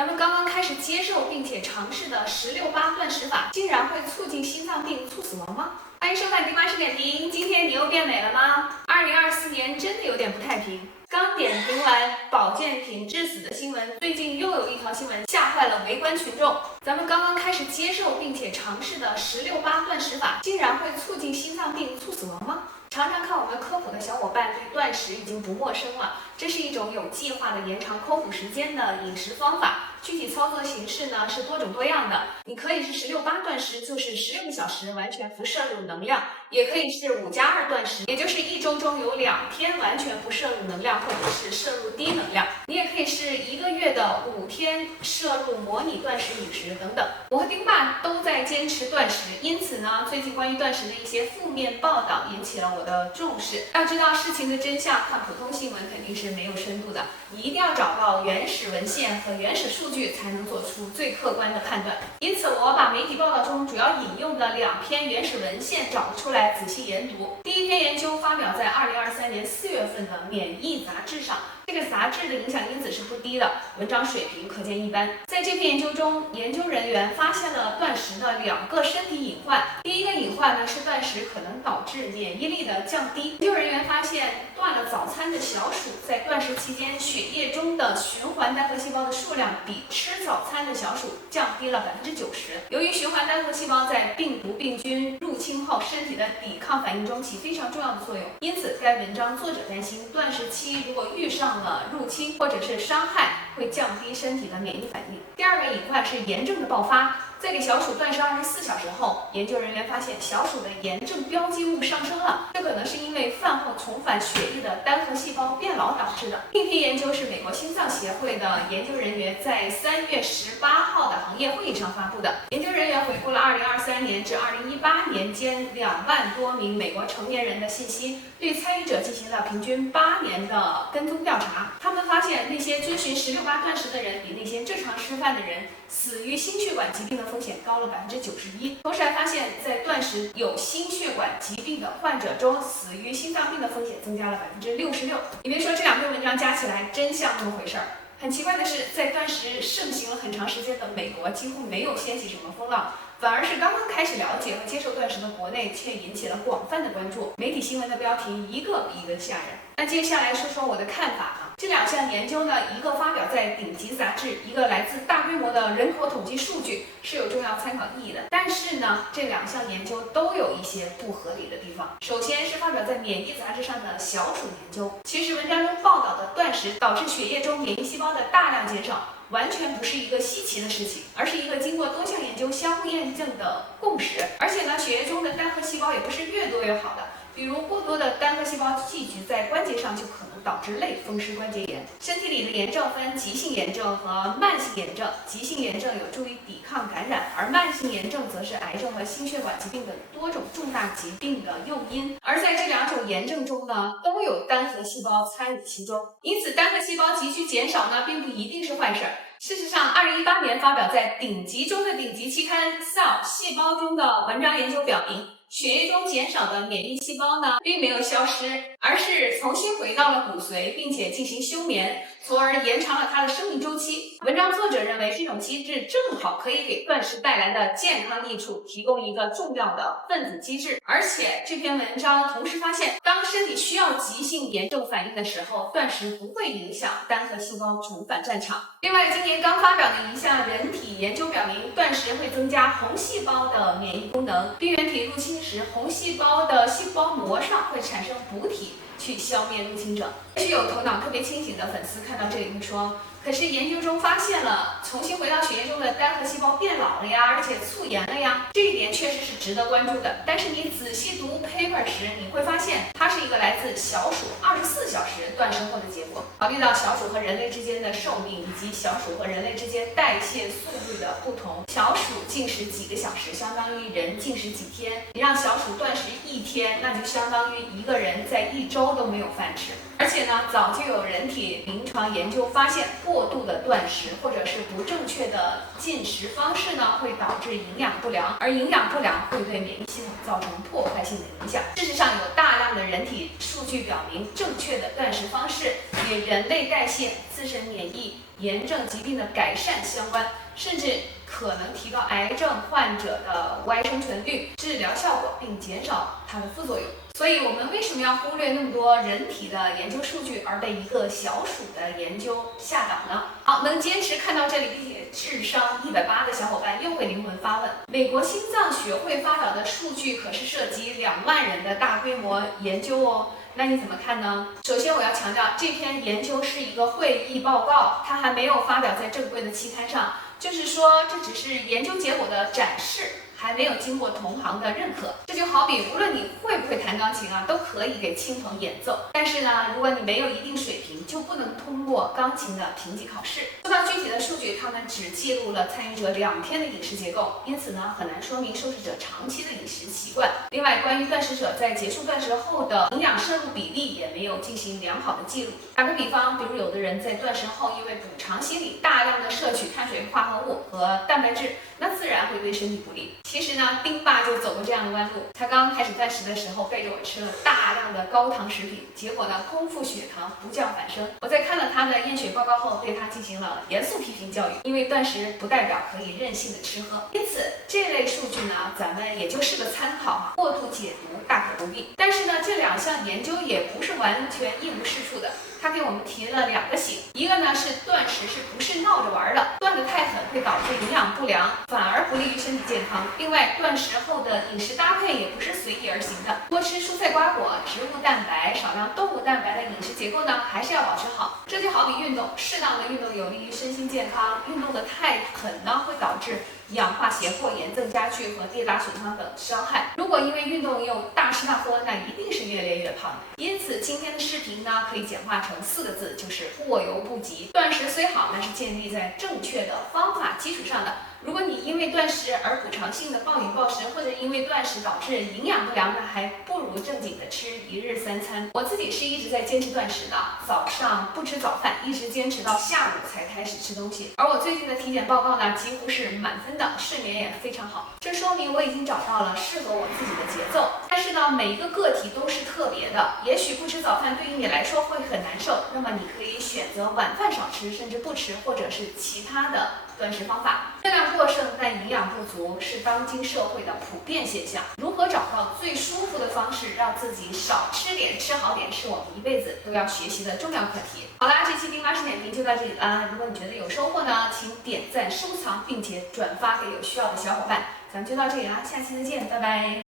咱们刚刚开始接受并且尝试的1068断食法，竟然会促进心脏病、猝死亡吗？欢迎收看迪妈视点评。今天你又变美了吗？2024年真的有点不太平。刚点评完保健品致死的新闻，最近又有一条新闻吓坏了围观群众。咱们刚刚开始接受并且尝试的1068断食法，竟然会促进心脏病、猝死亡吗？常常看我们科普的小伙伴对断食已经不陌生了，这是一种有计划的延长空腹时间的饮食方法。具体操作形式呢是多种多样的，你可以是1068断食，就是16个小时完全不摄入能量，也可以是5+2断食，也就是一周中有2天完全不摄入能量，或者是摄入低能量。你也可以是1个月的5天摄入模拟断食饮食等等。我和丁爸都在坚持断食，因此呢，最近关于断食的一些负面报道引起了我的重视。要知道事情的真相，看普通新闻肯定是没有深度的，你一定要找到原始文献和原始数据，才能做出最客观的判断。因此，我把媒体报道中主要引用的2篇原始文献找了出来，仔细研读。第一篇研究发表在2023年4月份的《免疫》杂志上。这个杂志的影响因子是不低的，文章水平可见一斑。在这篇研究中，研究人员发现了断食的2个身体隐患。第一个隐患呢是断食可能导致免疫力的降低。研究人员发现，断了早餐的小鼠在断食期间血液中的循环单核细胞的数量比吃早餐的小鼠降低了90%。由于循环单核细胞在病毒病菌入侵后身体的抵抗反应中起非常重要的作用，因此该文章作者担心断食期如果遇上入侵或者是伤害，会降低身体的免疫反应。第2个隐患是炎症的爆发。在给小鼠断食24小时后，研究人员发现小鼠的炎症标记物上升了，这可能是因为饭后重返血液的单核细胞变老导致的。另一篇研究是美国心脏协会的研究人员在3月18号的行业会议上发布的。研究人员回顾了2023年至2018年间2万多名美国成年人的信息，对参与者进行了平均8年的跟踪调查。他们发现那些遵循1068断食的人比那些正常吃饭的人死于心血管疾病的风险高了91%。同时还发现，在断食有心血管疾病的患者中，死于心脏病的风险增加了66%。你别说，这2篇文章加起来真像那么回事儿。很奇怪的是，在断食盛行了很长时间的美国，几乎没有掀起什么风浪，反而是刚刚开始了解和接受断食的国内却引起了广泛的关注。媒体新闻的标题一个比一个吓人。那接下来说说我的看法啊。这2项研究呢，一个发表在顶级杂志，一个来自大规模的人口统计数据，是有重要参考意义的。但是呢，这2项研究都有一些不合理的地方。首先是发表在《免疫》杂志上的小鼠研究。其实文章中报道的断食导致血液中免疫细胞的大量减少，完全不是一个稀奇的事情，而是一个经过多项研究相互验证的共识。而且呢，血液中的单核细胞也不是越多越好的。比如过多的单核细胞聚集在关节上，就可能导致类风湿关节炎。身体里的炎症分急性炎症和慢性炎症，急性炎症有助于抵抗感染，而慢性炎症则是癌症和心血管疾病等多种重大疾病的诱因。而在这2种炎症中呢，都有单核细胞参与其中，因此单核细胞急剧减少呢，并不一定是坏事。事实上，2018年发表在顶级中的顶级期刊《Cell》细胞中的文章研究表明，血液中减少的免疫细胞呢，并没有消失，而是重新回到了骨髓，并且进行休眠，从而延长了它的生命周期。文章作者认为，这种机制正好可以给断食带来的健康益处提供一个重要的分子机制。而且这篇文章同时发现，当身体需要急性炎症反应的时候，断食不会影响单核细胞重返战场。另外，今年刚发表的一项人体研究表明，断食会增加红细胞的免疫功能。病原体入侵时，红细胞的细胞膜上会产生补体，去消灭入侵者。也许有头脑特别清醒的粉丝看到这里会说，可是研究中发现了重新回到血液中的单核细胞变老了呀，而且促炎了呀，这一点确实是值得关注的。但是你仔细读 paper 时，你会发现它是一个来自小鼠24小时断食后的结果。考虑到小鼠和人类之间的寿命以及小鼠和人类之间代谢速率的不同，小鼠进食几个小时相当于人进食几天，你让小鼠断食1天，那就相当于一个人在1周都没有饭吃。而且呢，早就有人体临床研究发现，过度的断食或者是不正确的进食方式呢，会导致营养不良，而营养不良会对免疫系统造成破坏性的影响。事实上，有大量的人体数据表明，正确的断食方式与人类代谢、自身免疫、炎症疾病的改善相关，甚至可能提高癌症患者的无癌生存率、治疗效果，并减少它的副作用。所以，我们为什么要忽略那么多人体的研究数据，而被一个小鼠的研究吓倒呢？好，能坚持看到这里并且智商180的小伙伴又会灵魂发问：美国心脏学会发表的数据可是涉及2万人的大规模研究哦。那你怎么看呢？首先，我要强调，这篇研究是一个会议报告，它还没有发表在正规的期刊上，就是说，这只是研究结果的展示，还没有经过同行的认可。这就好比，无论你会不会弹钢琴啊，都可以给亲朋演奏。但是呢，如果你没有一定水平，就不能通过钢琴的评级考试。说到具体的数据，他们只记录了参与者2天的饮食结构，因此呢，很难说明受试者长期的饮食习惯。另外，关于断食者在结束断食后的营养摄入比例也没有进行良好的记录。打个比方，比如有的人在断食后，因为补偿心理，大量的摄取碳水化合物和蛋白质，那自然会对身体不利。其实呢，丁爸就走过这样的弯路。他刚开始断食的时候，背着我吃了大量的高糖食品，结果呢，空腹血糖不降反升。我在看了他的验血报告后，对他进行了严肃批评教育，因为断食不代表可以任性的吃喝。因此，这类数据呢，咱们也就是个参考，过度解读大可不必。但是呢，这2项研究也不是完全一无是处的。他给我们提了2个醒，一个呢是断食是不是闹着玩的，断得太狠会导致营养不良，反而不利于身体健康。另外，断食后的饮食搭配也不是随意而行的，多吃蔬菜瓜果、植物蛋白、少量动物蛋白的饮食结构呢，还是要保持好。这就好比运动，适当的运动有利于身心健康，运动的太狠呢，会导致氧化胁迫、炎症加剧和跌打损伤等伤害。如果因为运动又大吃大喝，那一定是越练越胖。因此，今天的视频呢，可以简化成4个字，就是过犹不及。断食虽好，那是建立在正确的方法基础上的。如果你因为断食而补偿性的暴饮暴食，或者因为断食导致营养不良，那还不如正经的吃1日3餐。我自己是一直在坚持断食的，早上不吃早饭，一直坚持到下午才开始吃东西。而我最近的体检报告呢，几乎是满分的，睡眠也非常好。这说明我已经找到了适合我自己的节奏。但是呢，每一个个体都是特别的，也许不吃早饭对于你来说会很难受，那么你可以选择晚饭少吃，甚至不吃，或者是其他的断食方法。热量过剩但营养不足是当今社会的普遍现象。如何找到最舒服的方式，让自己少吃点、吃好点，是我们一辈子都要学习的重要课题。好啦，这期丁妈式点评就到这里啦。如果你觉得有收获呢，请点赞、收藏，并且转发给有需要的小伙伴。咱们就到这里啦，下期再见，拜拜。